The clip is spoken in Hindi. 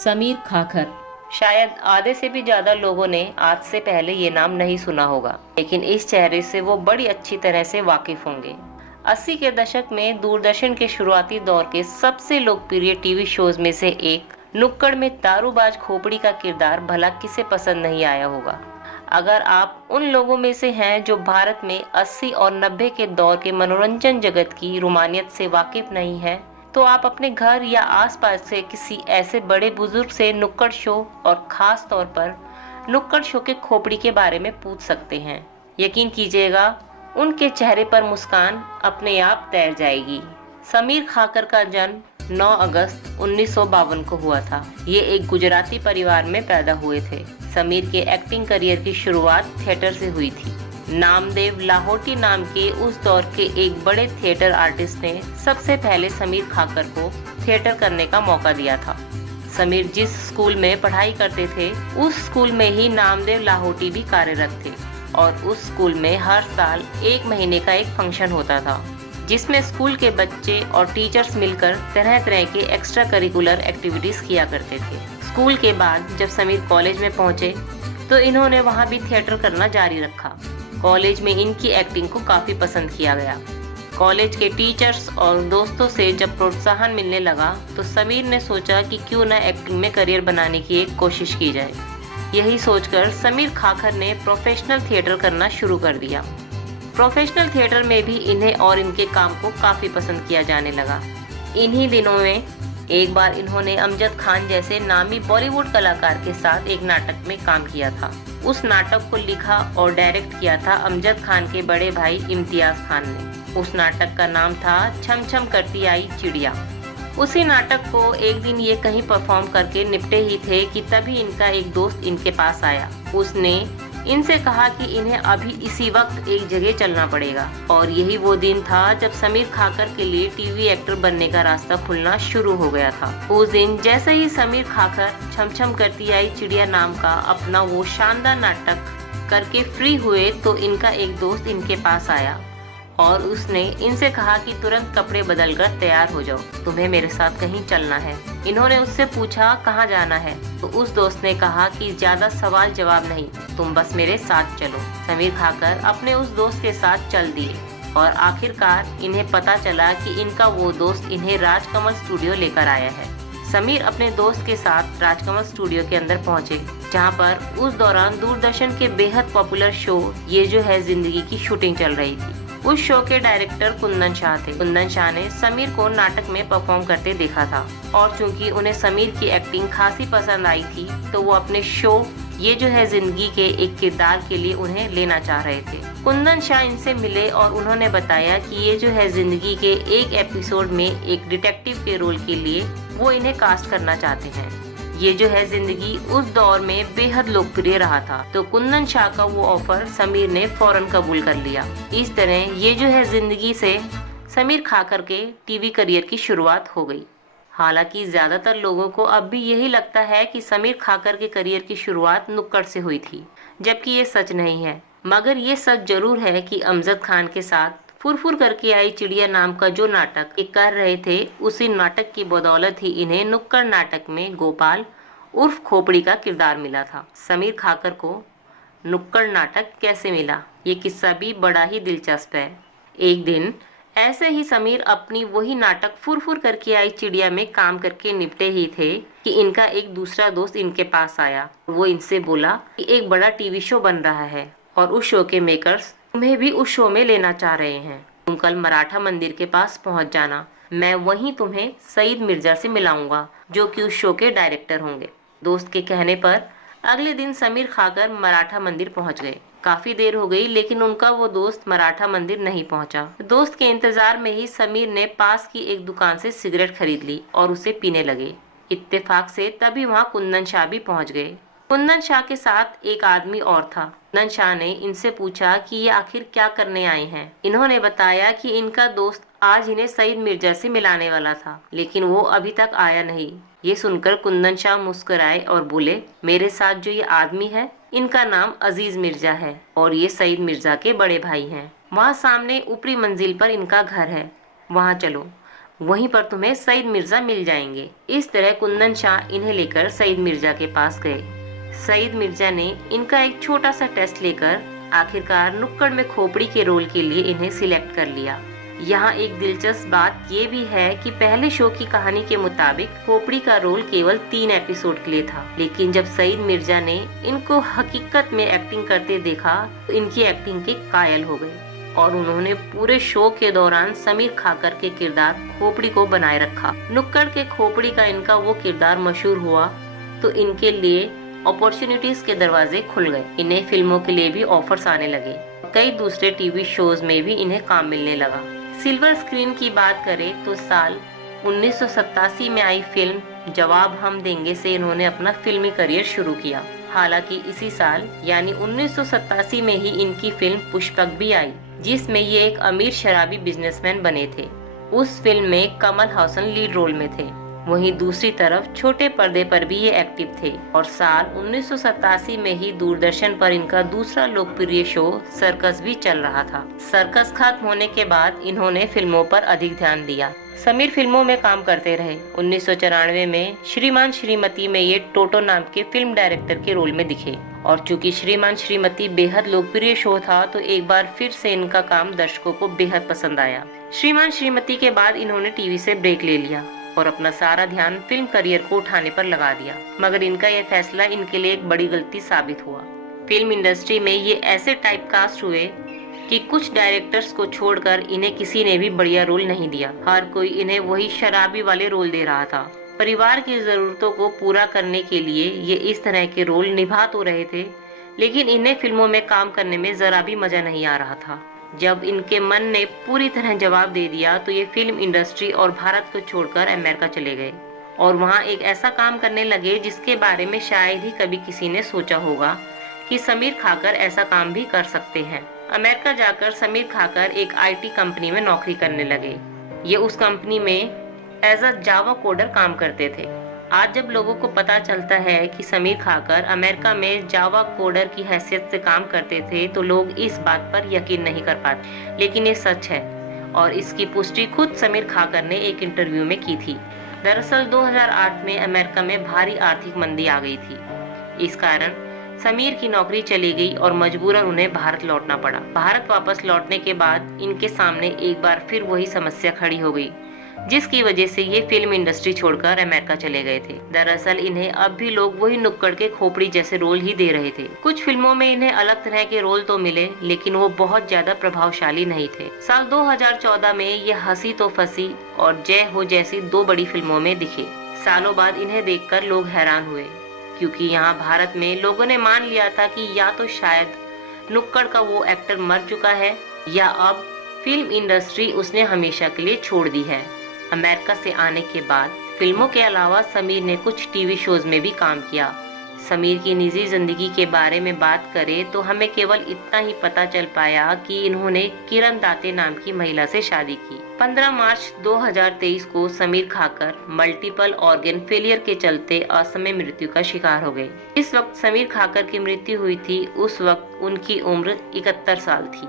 समीर खाकर। शायद आधे से भी ज्यादा लोगों ने आज से पहले ये नाम नहीं सुना होगा, लेकिन इस चेहरे से वो बड़ी अच्छी तरह से वाकिफ होंगे। 80 के दशक में दूरदर्शन के शुरुआती दौर के सबसे लोकप्रिय टीवी शोज में से एक नुक्कड़ में दारूबाज खोपड़ी का किरदार भला किसे पसंद नहीं आया होगा। अगर आप उन लोगों में से हैं जो भारत में 80 और 90 के दौर के मनोरंजन जगत की रुमानियत से वाकिफ नहीं है, तो आप अपने घर या आसपास से किसी ऐसे बड़े बुजुर्ग से नुक्कड़ शो और खास तौर पर नुक्कड़ शो के खोपड़ी के बारे में पूछ सकते हैं। यकीन कीजिएगा, उनके चेहरे पर मुस्कान अपने आप तैर जाएगी। समीर खाकर का जन्म 9 अगस्त 1952 को हुआ था। ये एक गुजराती परिवार में पैदा हुए थे। समीर के एक्टिंग करियर की शुरुआत थिएटर से हुई थी। नामदेव लाहोटी नाम के उस दौर के एक बड़े थिएटर आर्टिस्ट ने सबसे पहले समीर खाकर को थिएटर करने का मौका दिया था। समीर जिस स्कूल में पढ़ाई करते थे, उस स्कूल में ही नामदेव लाहोटी भी कार्यरत थे और उस स्कूल में हर साल 1 महीने का एक फंक्शन होता था, जिसमें स्कूल के बच्चे और टीचर्स मिलकर तरह तरह के एक्स्ट्रा करिकुलर एक्टिविटीज किया करते थे। स्कूल के बाद जब समीर कॉलेज में पहुंचे तो इन्होंने वहां भी थिएटर करना जारी रखा। कॉलेज में इनकी एक्टिंग को काफी पसंद किया गया। कॉलेज के टीचर्स और दोस्तों से जब प्रोत्साहन मिलने लगा तो समीर ने सोचा कि क्यों न एक्टिंग में करियर बनाने की एक कोशिश की जाए। यही सोचकर समीर खाकर ने प्रोफेशनल थिएटर करना शुरू कर दिया। प्रोफेशनल थिएटर में भी इन्हें और इनके काम को काफी पसंद किया जाने लगा। इन्हीं दिनों में एक बार इन्होंने अमजद खान जैसे नामी बॉलीवुड कलाकार के साथ एक नाटक में काम किया था। उस नाटक को लिखा और डायरेक्ट किया था अमजद खान के बड़े भाई इम्तियाज खान ने। उस नाटक का नाम था छम छम करती आई चिड़िया। उसी नाटक को एक दिन ये कहीं परफॉर्म करके निपटे ही थे कि तभी इनका एक दोस्त इनके पास आया। उसने इनसे कहा कि इन्हें अभी इसी वक्त एक जगह चलना पड़ेगा, और यही वो दिन था जब समीर खाकर के लिए टीवी एक्टर बनने का रास्ता खुलना शुरू हो गया था। उस दिन जैसे ही समीर खाकर छम छम करती आई चिड़िया नाम का अपना वो शानदार नाटक करके फ्री हुए तो इनका एक दोस्त इनके पास आया और उसने इनसे कहा कि तुरंत कपड़े बदलकर तैयार हो जाओ, तुम्हें मेरे साथ कहीं चलना है। इन्होंने उससे पूछा कहाँ जाना है, तो उस दोस्त ने कहा कि ज्यादा सवाल जवाब नहीं, तुम बस मेरे साथ चलो। समीर खाकर अपने उस दोस्त के साथ चल दिए और आखिरकार इन्हें पता चला कि इनका वो दोस्त इन्हें राजकमल स्टूडियो लेकर आया है। समीर अपने दोस्त के साथ राजकमल स्टूडियो के अंदर पहुंचे, जहां पर उस दौरान दूरदर्शन के बेहद पॉपुलर शो ये जो है जिंदगी की शूटिंग चल रही थी। उस शो के डायरेक्टर कुंदन शाह थे। कुंदन शाह ने समीर को नाटक में परफॉर्म करते देखा था और चूंकि उन्हें समीर की एक्टिंग खासी पसंद आई थी, तो वो अपने शो ये जो है जिंदगी के एक किरदार के लिए उन्हें लेना चाह रहे थे। कुंदन शाह इनसे मिले और उन्होंने बताया कि ये जो है जिंदगी के एक एपिसोड में एक डिटेक्टिव के रोल के लिए वो इन्हें कास्ट करना चाहते हैं। ये जो है जिंदगी उस दौर में बेहद लोकप्रिय रहा था, तो कुंदन शाह का वो ऑफर समीर ने फौरन कबूल कर लिया। इस तरह ये जो है जिंदगी से समीर खाकर के टीवी करियर की शुरुआत हो गई। हालांकि ज्यादातर लोगों को अब भी यही लगता है कि समीर खाकर के करियर की शुरुआत नुक्कड़ से हुई थी, जबकि ये सच नहीं है। मगर ये सच जरूर है कि अमजद खान के साथ फुरफुर करके आई चिड़िया नाम का जो नाटक ये कर रहे थे, उसी नाटक की बदौलत ही इन्हें नुक्कड़ नाटक में गोपाल उर्फ खोपड़ी का किरदार मिला था। समीर खाकर को नुक्कड़ नाटक कैसे मिला, ये किस्सा भी बड़ा ही दिलचस्प है। एक दिन ऐसे ही समीर अपनी वही नाटक फुरफुर करके आई चिड़िया में काम करके निपटे ही थे कि इनका एक दूसरा दोस्त इनके पास आया। वो इनसे बोला कि एक बड़ा टीवी शो बन रहा है और उस शो के मेकर्स तुम्हें भी उस शो में लेना चाह रहे हैं। तुम कल मराठा मंदिर के पास पहुंच जाना, मैं वहीं तुम्हें सईद मिर्जा से मिलाऊंगा, जो कि उस शो के डायरेक्टर होंगे। दोस्त के कहने पर अगले दिन समीर खाकर मराठा मंदिर पहुंच गए। काफी देर हो गई, लेकिन उनका वो दोस्त मराठा मंदिर नहीं पहुंचा। दोस्त के इंतजार में ही समीर ने पास की एक दुकान से सिगरेट खरीद ली और उसे पीने लगे। इत्तेफाक से तभी वहाँ कुंदन शाह भी पहुँच गए। कुंदन शाह के साथ एक आदमी और था। कुंदन शाह ने इनसे पूछा कि ये आखिर क्या करने आए हैं। इन्होंने बताया कि इनका दोस्त आज इन्हें सईद मिर्जा से मिलाने वाला था, लेकिन वो अभी तक आया नहीं। ये सुनकर कुंदन शाह मुस्कुराए और बोले, मेरे साथ जो ये आदमी है, इनका नाम अजीज मिर्जा है और ये सईद मिर्जा के बड़े भाई हैं। वहाँ सामने ऊपरी मंजिल पर इनका घर है, वहाँ चलो। वहीं पर तुम्हें सईद मिर्जा मिल जाएंगे। इस तरह कुंदन शाह इन्हें लेकर सईद मिर्जा के पास गए। सईद मिर्जा ने इनका एक छोटा सा टेस्ट लेकर आखिरकार नुक्कड़ में खोपड़ी के रोल के लिए इन्हें सिलेक्ट कर लिया। यहाँ एक दिलचस्प बात ये भी है कि पहले शो की कहानी के मुताबिक खोपड़ी का रोल केवल 3 एपिसोड के लिए था, लेकिन जब सईद मिर्जा ने इनको हकीकत में एक्टिंग करते देखा तो इनकी एक्टिंग के कायल हो गए और उन्होंने पूरे शो के दौरान समीर खाकर के किरदार खोपड़ी को बनाए रखा। नुक्कड़ के खोपड़ी का इनका वो किरदार मशहूर हुआ तो इनके लिए अपॉर्चुनिटीज के दरवाजे खुल गए। इन्हें फिल्मों के लिए भी ऑफर्स आने लगे। कई दूसरे टीवी शोज में भी इन्हें काम मिलने लगा। सिल्वर स्क्रीन की बात करें तो साल 1987 में आई फिल्म जवाब हम देंगे से इन्होंने अपना फिल्मी करियर शुरू किया। हालांकि इसी साल यानी 1987 में ही इनकी फिल्म पुष्पक भी आई, जिसमें ये एक अमीर शराबी बिजनेसमैन बने थे। उस फिल्म में कमल हासन लीड रोल में थे। वहीं दूसरी तरफ छोटे पर्दे पर भी ये एक्टिव थे और साल 1987 में ही दूरदर्शन पर इनका दूसरा लोकप्रिय शो सर्कस भी चल रहा था। सर्कस खत्म होने के बाद इन्होंने फिल्मों पर अधिक ध्यान दिया। समीर फिल्मों में काम करते रहे। 1994 में श्रीमान श्रीमती में ये टोटो नाम के फिल्म डायरेक्टर के रोल में दिखे और चूंकि श्रीमान श्रीमती बेहद लोकप्रिय शो था तो एक बार फिर से इनका काम दर्शकों को बेहद पसंद आया। श्रीमान श्रीमती के बाद इन्होंने टीवी से ब्रेक ले लिया और अपना सारा ध्यान फिल्म करियर को उठाने पर लगा दिया, मगर इनका यह फैसला इनके लिए एक बड़ी गलती साबित हुआ। फिल्म इंडस्ट्री में ये ऐसे टाइपकास्ट हुए कि कुछ डायरेक्टर्स को छोड़कर इन्हें किसी ने भी बढ़िया रोल नहीं दिया। हर कोई इन्हें वही शराबी वाले रोल दे रहा था। परिवार की जरूरतों को पूरा करने के लिए ये इस तरह के रोल निभा तो रहे थे, लेकिन इन्हें फिल्मों में काम करने में जरा भी मजा नहीं आ रहा था। जब इनके मन ने पूरी तरह जवाब दे दिया तो ये फिल्म इंडस्ट्री और भारत को छोड़कर अमेरिका चले गए और वहाँ एक ऐसा काम करने लगे जिसके बारे में शायद ही कभी किसी ने सोचा होगा कि समीर खाकर ऐसा काम भी कर सकते हैं। अमेरिका जाकर समीर खाकर एक आईटी कंपनी में नौकरी करने लगे। ये उस कंपनी में एज अ जावा कोडर काम करते थे। आज जब लोगों को पता चलता है कि समीर खाकर अमेरिका में जावा कोडर की हैसियत से काम करते थे तो लोग इस बात पर यकीन नहीं कर पाते, लेकिन ये सच है और इसकी पुष्टि खुद समीर खाकर ने एक इंटरव्यू में की थी। दरअसल 2008 में अमेरिका में भारी आर्थिक मंदी आ गई थी। इस कारण समीर की नौकरी चली गई और मजबूरन उन्हें भारत लौटना पड़ा। भारत वापस लौटने के बाद इनके सामने एक बार फिर वही समस्या खड़ी हो गई, जिसकी वजह से ये फिल्म इंडस्ट्री छोड़कर अमेरिका चले गए थे। दरअसल इन्हें अब भी लोग वही नुक्कड़ के खोपड़ी जैसे रोल ही दे रहे थे। कुछ फिल्मों में इन्हें अलग तरह के रोल तो मिले, लेकिन वो बहुत ज्यादा प्रभावशाली नहीं थे। साल 2014 में ये हंसी तो फंसी और जय हो जैसी 2 बड़ी फिल्मों में दिखे। सालों बाद इन्हें देखकर लोग हैरान हुए, क्योंकि यहाँ भारत में लोगों ने मान लिया था कि या तो शायद नुक्कड़ का वो एक्टर मर चुका है या अब फिल्म इंडस्ट्री उसने हमेशा के लिए छोड़ दी है। अमेरिका से आने के बाद फिल्मों के अलावा समीर ने कुछ टीवी शोज में भी काम किया। समीर की निजी जिंदगी के बारे में बात करें तो हमें केवल इतना ही पता चल पाया कि इन्होंने किरण दाते नाम की महिला से शादी की। 15 मार्च 2023 को समीर खाकर मल्टीपल ऑर्गन फेलियर के चलते असमय मृत्यु का शिकार हो गए। इस वक्त समीर खाकर की मृत्यु हुई थी उस वक्त उनकी उम्र 71 साल थी।